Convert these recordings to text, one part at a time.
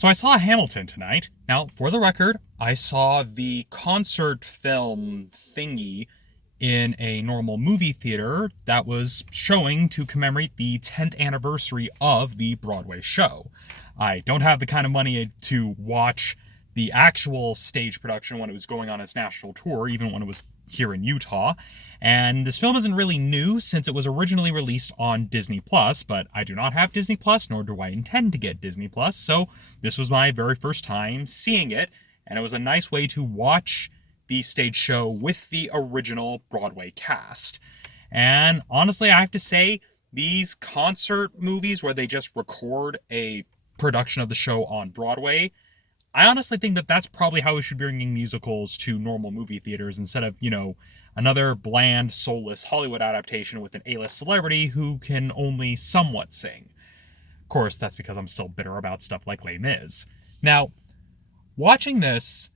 So I saw Hamilton tonight. Now, for the record, I saw the concert film thingy in a normal movie theater that was showing to commemorate the 10th anniversary of the Broadway show. I don't have the kind of money to watch the actual stage production when it was going on its national tour, even when it was here in Utah. And this film isn't really new since it was originally released on Disney Plus, but I do not have Disney Plus, nor do I intend to get Disney Plus, so this was my very first time seeing it, and it was a nice way to watch the stage show with the original Broadway cast. And honestly, I have to say, these concert movies where they just record a production of the show on Broadway, I honestly think that that's probably how we should be bringing musicals to normal movie theaters instead of, another bland, soulless Hollywood adaptation with an A-list celebrity who can only somewhat sing. Of course, that's because I'm still bitter about stuff like Les Mis. Now, watching these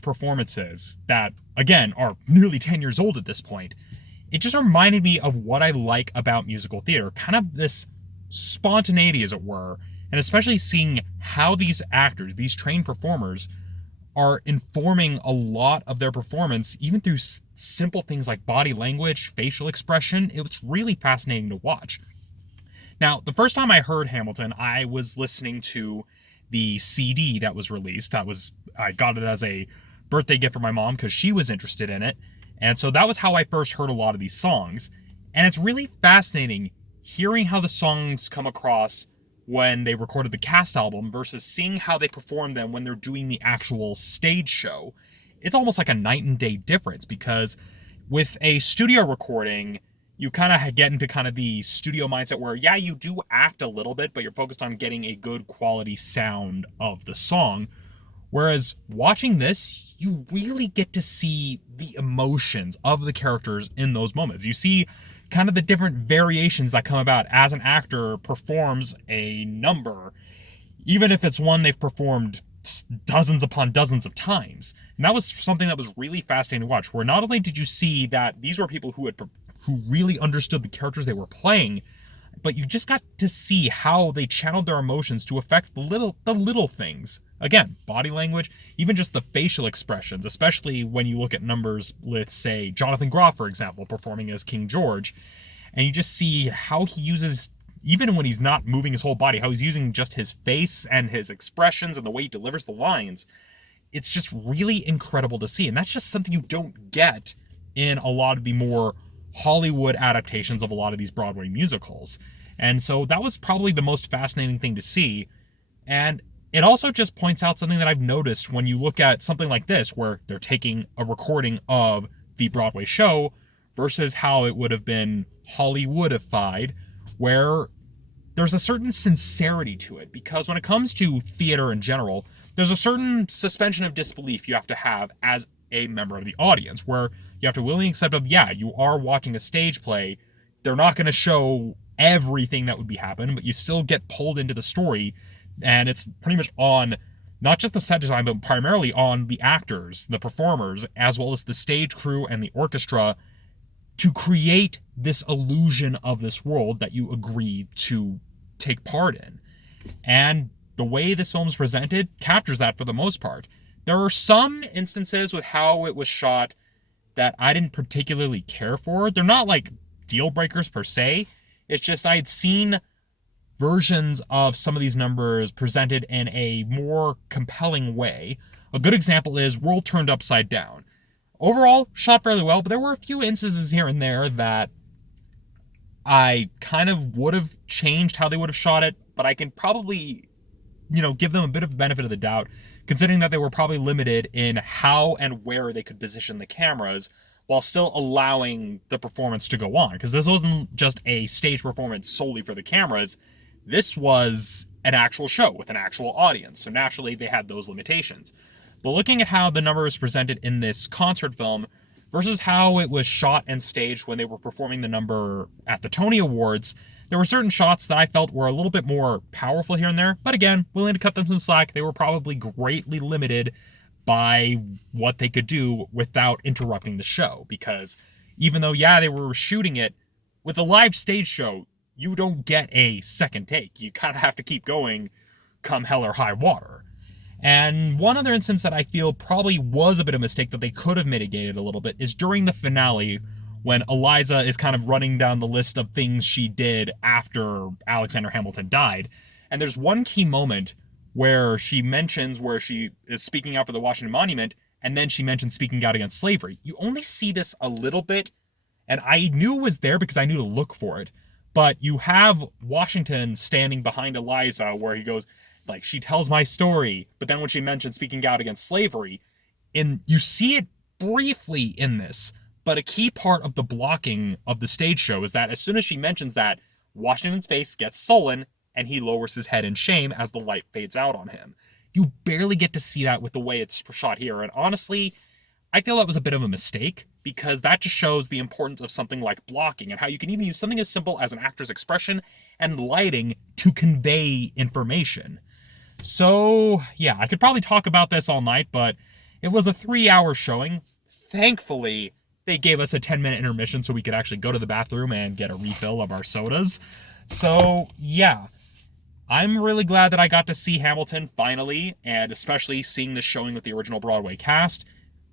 performances that, again, are nearly 10 years old at this point, it just reminded me of what I like about musical theater. Kind of this spontaneity, as it were, and especially seeing how these actors, these trained performers, are informing a lot of their performance, even through simple things like body language, facial expression. It was really fascinating to watch. Now, the first time I heard Hamilton, I was listening to the CD that was released. I got it as a birthday gift for my mom because she was interested in it. And so that was how I first heard a lot of these songs. And it's really fascinating hearing how the songs come across when they recorded the cast album versus seeing how they perform them when they're doing the actual stage show. It's almost like a night and day difference, because with a studio recording, you kind of get into kind of the studio mindset where, yeah, you do act a little bit, but you're focused on getting a good quality sound of the song. Whereas watching this, you really get to see the emotions of the characters in those moments. You see kind of the different variations that come about as an actor performs a number, even if it's one they've performed dozens upon dozens of times. And that was something that was really fascinating to watch, where not only did you see that these were people who really understood the characters they were playing, but you just got to see how they channeled their emotions to affect the little things. Again, body language, even just the facial expressions, especially when you look at numbers, let's say Jonathan Groff, for example, performing as King George, and you just see how he uses, even when he's not moving his whole body, how he's using just his face and his expressions and the way he delivers the lines. It's just really incredible to see, and that's just something you don't get in a lot of the more Hollywood adaptations of a lot of these Broadway musicals. And so that was probably the most fascinating thing to see. And it also just points out something that I've noticed when you look at something like this, where they're taking a recording of the Broadway show versus how it would have been Hollywoodified, where there's a certain sincerity to it. Because when it comes to theater in general, there's a certain suspension of disbelief you have to have as a member of the audience, where you have to willingly accept of, yeah, you are watching a stage play. They're not going to show everything that would be happening, but you still get pulled into the story. And it's pretty much on not just the set design, but primarily on the actors, the performers, as well as the stage crew and the orchestra, to create this illusion of this world that you agree to take part in. And the way this film is presented captures that for the most part. There are some instances with how it was shot that I didn't particularly care for. They're not like deal breakers per se. It's just I had seen versions of some of these numbers presented in a more compelling way. A good example is World Turned Upside Down. Overall, shot fairly well, but there were a few instances here and there that I kind of would have changed how they would have shot it, but I can probably, give them a bit of the benefit of the doubt, considering that they were probably limited in how and where they could position the cameras while still allowing the performance to go on. Because this wasn't just a stage performance solely for the cameras. This was an actual show with an actual audience, so naturally they had those limitations. But looking at how the number is presented in this concert film versus how it was shot and staged when they were performing the number at the Tony Awards, there were certain shots that I felt were a little bit more powerful here and there, but again, willing to cut them some slack. They were probably greatly limited by what they could do without interrupting the show, because even though, yeah, they were shooting it, with a live stage show, you don't get a second take. You kind of have to keep going come hell or high water. And one other instance that I feel probably was a bit of a mistake that they could have mitigated a little bit is during the finale, when Eliza is kind of running down the list of things she did after Alexander Hamilton died. And there's one key moment where she mentions where she is speaking out for the Washington Monument, and then she mentions speaking out against slavery. You only see this a little bit, and I knew it was there because I knew to look for it. But you have Washington standing behind Eliza where he goes, like, she tells my story, but then when she mentions speaking out against slavery, and you see it briefly in this, but a key part of the blocking of the stage show is that as soon as she mentions that, Washington's face gets sullen and he lowers his head in shame as the light fades out on him. You barely get to see that with the way it's shot here, and honestly, I feel that was a bit of a mistake, because that just shows the importance of something like blocking and how you can even use something as simple as an actor's expression and lighting to convey information. So, yeah, I could probably talk about this all night, but it was a 3-hour showing. Thankfully, they gave us a 10-minute intermission so we could actually go to the bathroom and get a refill of our sodas. So, yeah, I'm really glad that I got to see Hamilton finally, and especially seeing this showing with the original Broadway cast.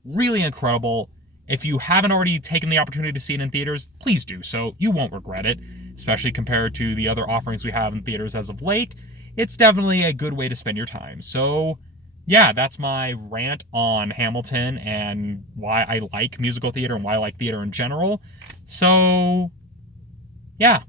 Really incredible. If you haven't already taken the opportunity to see it in theaters, please do so. You won't regret it, especially compared to the other offerings we have in theaters as of late. It's definitely a good way to spend your time. So, yeah, that's my rant on Hamilton and why I like musical theater and why I like theater in general. So, yeah,